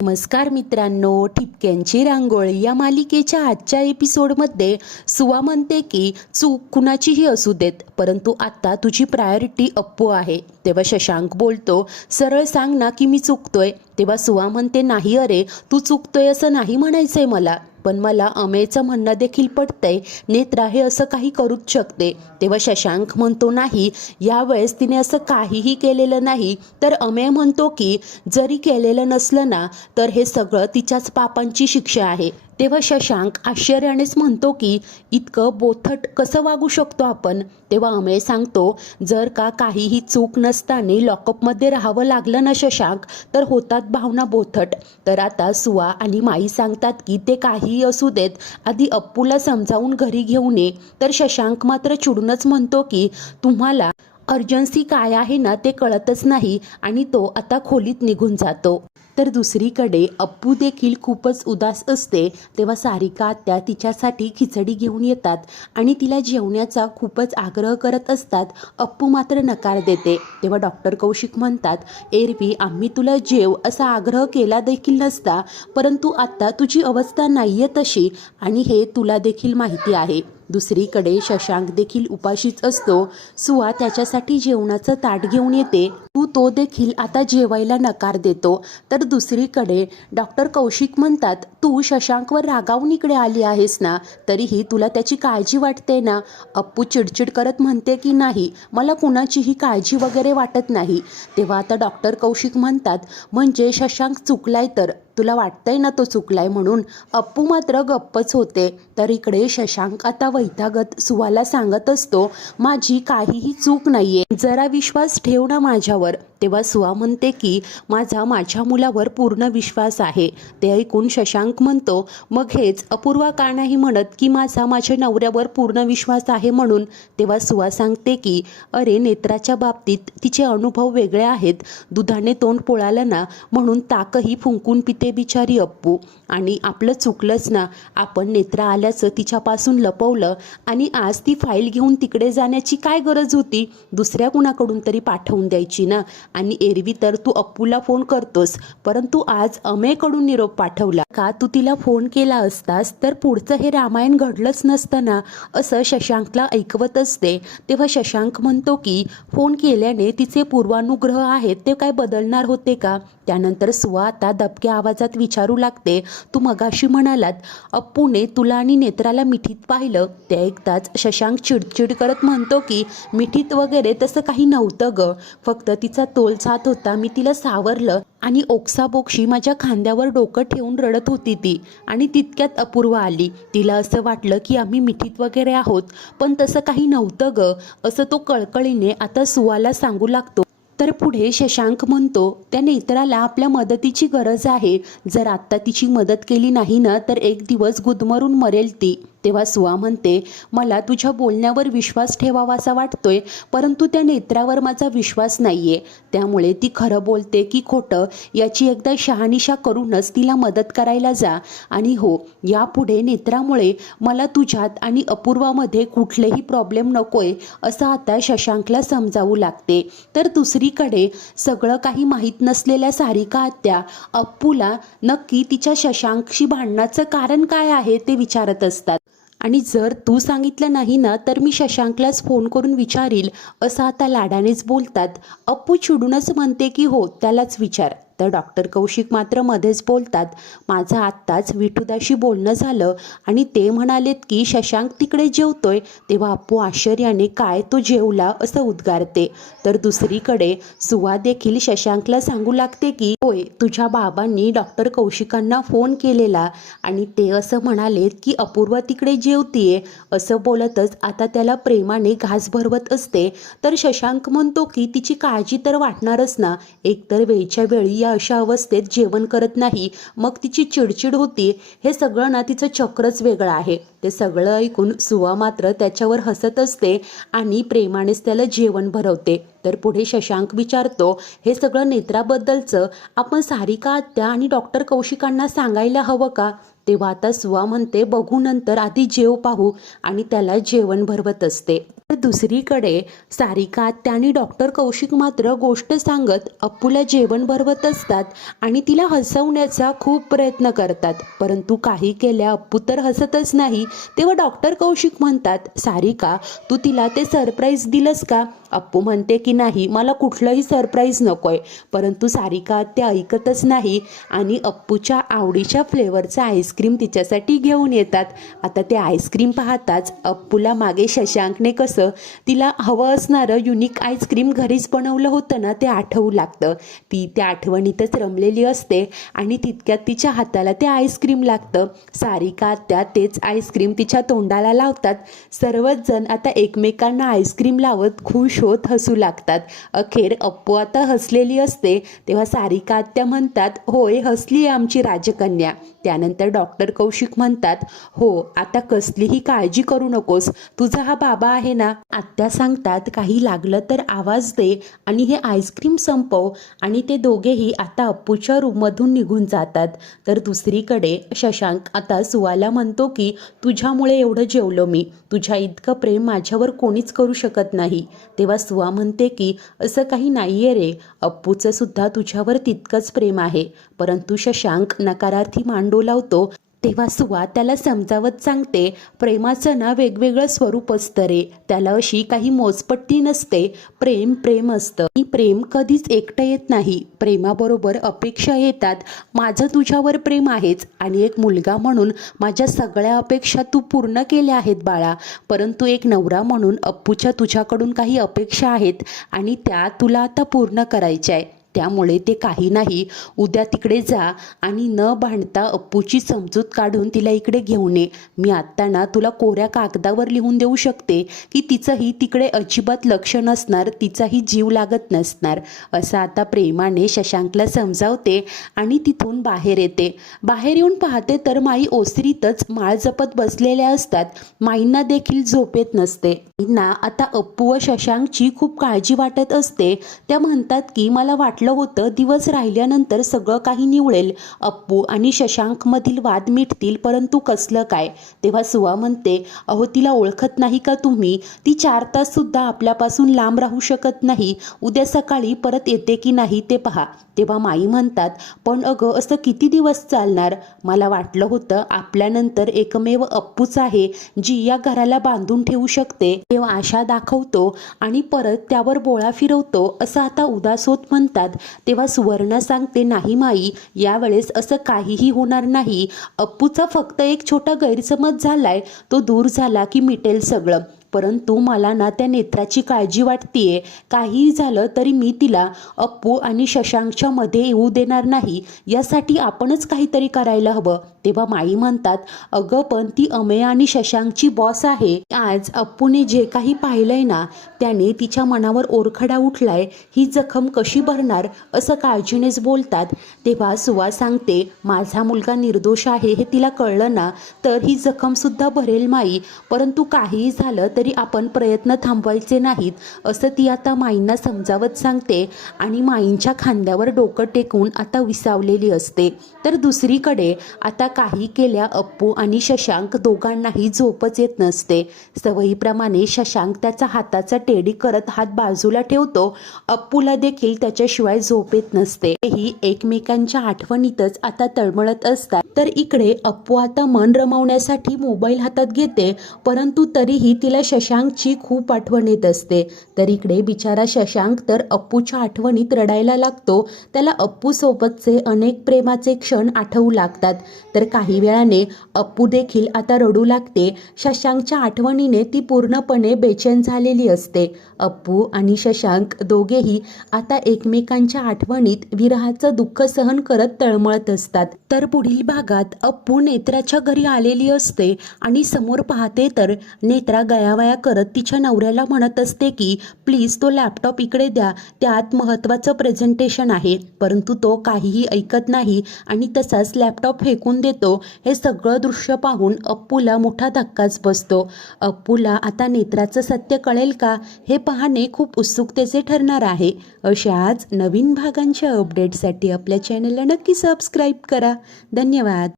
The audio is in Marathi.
नमस्कार मित्रांनो, ठिपक्यांची रांगोळी या मालिकेच्या आजच्या एपिसोडमध्ये सुवा म्हणते की चूक कुणाचीही असू देत, परंतु आता तुझी प्रायोरिटी अप्पू आहे. तेव्हा शशांक बोलतो, सरळ सांग ना की मी चुकतोय. तेव्हा सुवा म्हणते, नाही अरे, तू चुकतोय असं नाही म्हणायचंय मला, पण मला अमेयचं म्हणणं देखील पटतंय. नेत्रा हे असं काही करूच शकते. तेव्हा शशांक म्हणतो, नाही, यावेळेस तिने असं काहीही केलेलं नाही. तर अमेय म्हणतो की जरी केलेलं नसलं ना, तर हे सगळं तिच्याच पापांची शिक्षा आहे. तेव्हा शशांक आश्चर्यानेच म्हणतो की इतकं बोथट कसं वागू शकतो आपण. तेव्हा अमेय सांगतो, जर का काहीही चूक नसताना लॉकअपमध्ये राहावं लागलं ना शशांक, तर होतात भावना बोथट. तर आता सुवा आणि माई सांगतात की ते काहीही असू देत, आधी अप्पूला समजावून घरी घेऊन ये. तर शशांक मात्र चिडूनच म्हणतो की तुम्हाला अर्जन्सी काय आहे ना ते कळतच नाही, आणि तो आता खोलीत निघून जातो. तर दुसरीकडे अप्पू देखील खूपच उदास असते. तेव्हा सारिका आत्या तिच्यासाठी खिचडी घेऊन येतात आणि तिला जेवण्याचा खूपच आग्रह करत असतात. अप्पू मात्र नकार देते. तेव्हा डॉक्टर कौशिक म्हणतात, एरवी आम्ही तुला जेव असा आग्रह केला देखील नसता, परंतु आत्ता तुझी अवस्था नाहीये तशी, आणि हे तुला देखील माहिती आहे. दुसरीकडे शशांक देखील उपाशीच असतो. सुवा त्याच्यासाठी जेवणाचं ताट घेऊन येते. तो देखील आता जेवायला नकार देतो. तर दुसरीकडे डॉक्टर कौशिक म्हणतात, तू शशांकवर रागावून इकडे आली आहेस ना, तरीही तुला त्याची काळजी वाटते ना. अप्पू चिडचिड करत म्हणते की नाही, मला कुणाचीही काळजी वगैरे वाटत नाही. तेव्हा आता डॉक्टर कौशिक म्हणतात, म्हणजे शशांक चुकलाय, तर तुला वाटतंय ना तो चुकलाय म्हणून. अप्पू मात्र गप्पच होते. तर इकडे शशांक आता वैतागत सुवाला सांगत असतो, माझी काहीही चूक नाहीये, जरा विश्वास ठेव ना माझ्यावर. तेव्हा सुवा म्हणते की माझ्या मुलावर पूर्ण विश्वास आहे. ते ऐकून शशांक म्हणतो, मग हेच अपूर्वा का नाही म्हणत की माझ्या नवऱ्यावर पूर्ण विश्वास आहे म्हणून. तेव्हा सुवा सांगते की अरे, नेत्राच्या बाबतीत तिचे अनुभव वेगळे आहेत. दुधाने तोंड पोळालं ना, म्हणून ताकही फुंकून पिते बिचारी अप्पू. आणि आपलं चुकलंच ना, आपण नेत्रा आल्याचं तिच्यापासून लपवलं, आणि आज ती फाईल घेऊन तिकडे जाण्याची काय गरज होती. दुसऱ्या कुणाकडून तरी पाठवून द्यायची ना. आणि एरवी तर तू अप्पूला फोन करतोस, परंतु आज अमेयकडून निरोप पाठवला का. तू तिला फोन केला असतास तर पुढचं हे रामायण घडलंच नसतं ना, असं शशांकला ऐकवत असते. तेव्हा शशांक म्हणतो की फोन केल्याने तिचे पूर्वानुग्रह आहेत ते काय बदलणार होते का. त्यानंतर सुवा आता दबक्या आवाजात विचारू लागते, तू मगाशी म्हणालात अप्पूने तुला आणि नेत्राला मिठीत पाहिलं. ते ऐकताच शशांक चिडचिड करत म्हणतो की मिठीत वगैरे तसं काही नव्हतं ग, फक्त तिचा तोल जात होता, मी तिला सावरलं, आणि ओक्साबोक्शी माझ्या खांद्यावर डोकं ठेवून रडत होती ती, आणि तितक्यात अपूर्वा आली. तिला असं वाटलं की आम्ही मिठीत वगैरे आहोत, पण तसं काही नव्हतं ग, असं तो कळकळीने आता सुवाला सांगू लागतो. तर पुढे शशांक म्हणतो, त्या नेत्राला आपल्या मदतीची गरज आहे. जर आत्ता तिची मदत केली नाही ना, तर एक दिवस गुदमरून मरेल ती. तेव्हा सुवा म्हणते, मला तुझ्या बोलण्यावर विश्वास ठेवावासा वाटतोय, परंतु त्या नेत्रावर माझा विश्वास नाहीये. त्यामुळे ती खरं बोलते की खोटं याची एकदा शहानिशा करूनच तिला मदत करायला जा. आणि हो, यापुढे नेत्रामुळे मला तुझ्यात आणि अपूर्वामध्ये कुठलेही प्रॉब्लेम नकोय, असं आता शशांकला समजावू लागते. तर दुसरीकडे सगळं काही माहीत नसलेल्या सारिका आत्या अप्पूला नक्की तिच्या शशांकशी भांडण्याचं कारण काय आहे ते विचारत असतात. आणि जर तू सांगितलं नाही ना, तर मी शशांकलाच फोन करून विचारील, असं आता लाडानेच बोलतात. अप्पू चिडूनच म्हणते की हो, त्यालाच विचार. तर डॉक्टर कौशिक मात्र मध्येच बोलतात, माझं आत्ताच विठुदाशी बोलणं झालं आणि ते म्हणालेत की शशांक तिकडे जेवतोय. तेव्हा अप्पू आश्चर्याने काय तो जेवला असं उद्गारते. तर दुसरीकडे सुवा देखील शशांकला सांगू लागते की होय, तुझ्या बाबांनी डॉक्टर कौशिकांना फोन केलेला आणि ते असं म्हणालेत की अपूर्वा तिकडे जेवतीये. असं बोलतच आता त्याला प्रेमाने घास भरवत असते. तर शशांक म्हणतो की तिची काळजी तर वाटणारच ना, एकतर वेळच्या वेळी या अशा अवस्थेत जेवण करत नाही, मग तिची चिडचिड होती. हे सगळं ना तिचं चक्रच वेगळं आहे. ते सगळं ऐकून सुवा मात्र त्याच्यावर हसत असते आणि प्रेमानेच त्याला जेवण भरवते. तर पुढे शशांक विचारतो, हे सगळं नेत्राबद्दलचं आपण सारिका आत्या आणि डॉक्टर कौशिकांना सांगायला हवं का. तेव्हा आता सुवा म्हणते, बघू नंतर, आधी जेव पाहू, आणि त्याला जेवण भरवत असते. तर दुसरीकडे सारिका आत्या आणि डॉक्टर कौशिक मात्र गोष्ट सांगत अप्पूला जेवण बनवत असतात आणि तिला हसवण्याचा खूप प्रयत्न करतात, परंतु काही केल्या अप्पू तर हसतच नाही. तेव्हा डॉक्टर कौशिक म्हणतात, सारिका तू तिला ते सरप्राईज दिलंस का? अप्पू म्हणते की नाही, मला कुठलंही सरप्राईज नकोय. परंतु सारिका आत्या ऐकतच नाही आणि अप्पूच्या आवडीच्या फ्लेवरचं आईस्क्रीम तिच्यासाठी घेऊन येतात. आता ते आईस्क्रीम पाहताच अप्पूला मागे शशांकने कसं तिला हवं असणारं युनिक आईस्क्रीम घरीच बनवलं होतं ना, ते आठवू लागतं. ती त्या आठवणीतच रमलेली असते आणि तितक्यात तिच्या हाताला ते आईस्क्रीम लागतं. सारिका आत्या तेच आईस्क्रीम तिच्या तोंडाला लावतात. सर्वच जण आता एकमेकांना आईस्क्रीम लावत खुश होत हसू लागतात. अखेर अप्पू आता हसलेली असते. तेव्हा सारिका आत्या म्हणतात, होय हसली आहे आमची राजकन्या. त्यानंतर डॉक्टर कौशिक म्हणतात, हो आता कसलीही काळजी करू नकोस, तुझा हा बाबा आहे ना. आत्या सांगतात, काही लागलं तर आवाज दे आणि हे आईस्क्रीम संपव. आणि ते दोघेही आता अप्पूच्या रूममधून निघून जातात. तर दुसरीकडे शशांक आता सुवाला म्हणतो की तुझ्यामुळे एवढं जेवलो मी, तुझ्या इतकं प्रेम माझ्यावर कोणीच करू शकत नाही. तेव्हा सुवा म्हणते की असं काही नाहीये रे, अप्पूचं सुद्धा तुझ्यावर तितकंच प्रेम आहे. परंतु शशांक नकारार्थी मान डोलावतो. तेव्हा सुवा त्याला समजावत सांगते, प्रेमाचं ना वेगवेगळं स्वरूप असतं रे, त्याला अशी काही मोजपट्टी नसते. प्रेम प्रेम असतं आणि प्रेम कधीच एकटं येत नाही, प्रेमाबरोबर अपेक्षा येतात. माझं तुझ्यावर प्रेम आहेच आणि एक मुलगा म्हणून माझ्या सगळ्या अपेक्षा तू पूर्ण केल्या आहेत बाळा. परंतु एक नवरा म्हणून अप्पूच्या तुझ्याकडून काही अपेक्षा आहेत आणि त्या तुला आता पूर्ण करायच्या आहे. त्यामुळे ते काही नाही, उद्या तिकडे जा आणि न भांडता अप्पूची समजूत काढून तिला इकडे घेऊन ये. मी आत्ता ना तुला कोऱ्या कागदावर लिहून देऊ शकते की तिचंही तिकडे अजिबात लक्ष नसणार, तिचाही जीव लागत नसणार. असं आता प्रेमाने शशांकला समजावते आणि तिथून बाहेर येते. बाहेर येऊन पाहते तर माई ओसरीतच माळ जपत बसलेल्या असतात. माईंना देखील झोप येत नसते. माईंना आता अप्पू व शशांकची खूप काळजी वाटत असते. त्या म्हणतात की मला वाटलं होतं दिवस राहिल्यानंतर सगळं काही निवळेल, अप्पू आणि शशांक मधील वाद मिटतील, परंतु कसलं काय. तेव्हा सुवा म्हणते, अहो तिला ओळखत नाही का तुम्ही, ती 4 तास सुद्धा आपल्यापासून लांब राहू शकत नाही, उद्या सकाळी परत येते की नाही ते पहा. तेव्हा माई म्हणतात, पण अगं असं किती दिवस चालणार, मला वाटलं होतं आपल्यानंतर एकमेव अप्पूच आहे जी या घराला बांधून ठेवू शकते. तेव्हा आशा दाखवतो आणि परत त्यावर बोळा फिरवतो असं आता उदास होत म्हणतात. तेव्हा सुवर्णा सांगते, नाही माई, यावेळेस असं काहीही होणार नाही. अप्पूचा फक्त एक छोटा गैरसमज झालाय, तो दूर झाला की मिटेल सगळं. परंतु मला ना त्या नेत्राची काळजी वाटतेय. काहीही झालं तरी मी तिला अप्पू आणि शशांकच्या मध्ये येऊ देणार नाही. यासाठी आपणच काहीतरी करायला हवं. तेव्हा माई म्हणतात, अगं पण ती अमेय आणि शशांकची बॉस आहे. आज अप्पूने जे काही पाहिलंय ना, त्याने तिच्या मनावर ओरखडा उठलाय. ही जखम कशी भरणार असं काळजीनेच बोलतात. तेव्हा सुवा सांगते, माझा मुलगा निर्दोष आहे हे तिला कळलं ना तर ही जखम सुद्धा भरेल माई. परंतु काहीही झालं तरी आपण प्रयत्न थांबवायचे नाहीत असं ती आता माईंना समजावत सांगते आणि माईंच्या खांद्यावर डोकं टेकून आता विसावलेली असते. तर दुसरीकडे आता काही केल्या अप्पू आणि शशांक दोघांनाही झोपच येत नसते. सवयीप्रमाणे शशांक त्याचा हाताचा टेडी करत हात बाजूला ठेवतो. अप्पूला देखील त्याच्याशिवाय झोप येत नसते. ही एकमेकांच्या आठवणीतच आता तळमळत असतात. तर इकडे अप्पू आता मन रमवण्यासाठी मोबाईल हातात घेते, परंतु तरीही तिला शशांकची खूप आठवण येत असते. तर इकडे बिचारा शशांक तर अप्पूच्या आठवणीत रडायला लागतो. त्याला अप्पू सोबतचे अनेक प्रेमाचे क्षण आठवू लागतात. तर काही वेळाने अप्पू देखील आता रडू लागते. शशांकच्या आठवणीने ती पूर्णपणे बेचैन झालेली असते. अप्पू आणि शशांक दोघेही आता एकमेकांच्या आठवणीत विरहाचं दुःख सहन करत तळमळत असतात. तर पुढील भागात अप्पू नेत्राच्या घरी आलेली असते आणि समोर पाहते तर नेत्रा गयावया करत तिच्या नवऱ्याला म्हणत असते की प्लीज तो लॅपटॉप इकडे द्या, त्यात महत्त्वाचं प्रेझेंटेशन आहे. परंतु तो काहीही ऐकत नाही आणि तसाच लॅपटॉप फेकून देतो. हे सगळं दृश्य पाहून अप्पूला मोठा धक्काच बसतो. अप्पूला आता नेत्राचं सत्य कळेल का हे पाहणे खूप उत्सुकतेचे ठरणार आहे. अशाच नवीन भागांच्या अपडेटसाठी आपल्या चॅनलला नक्की सबस्क्राईब करा. धन्यवाद.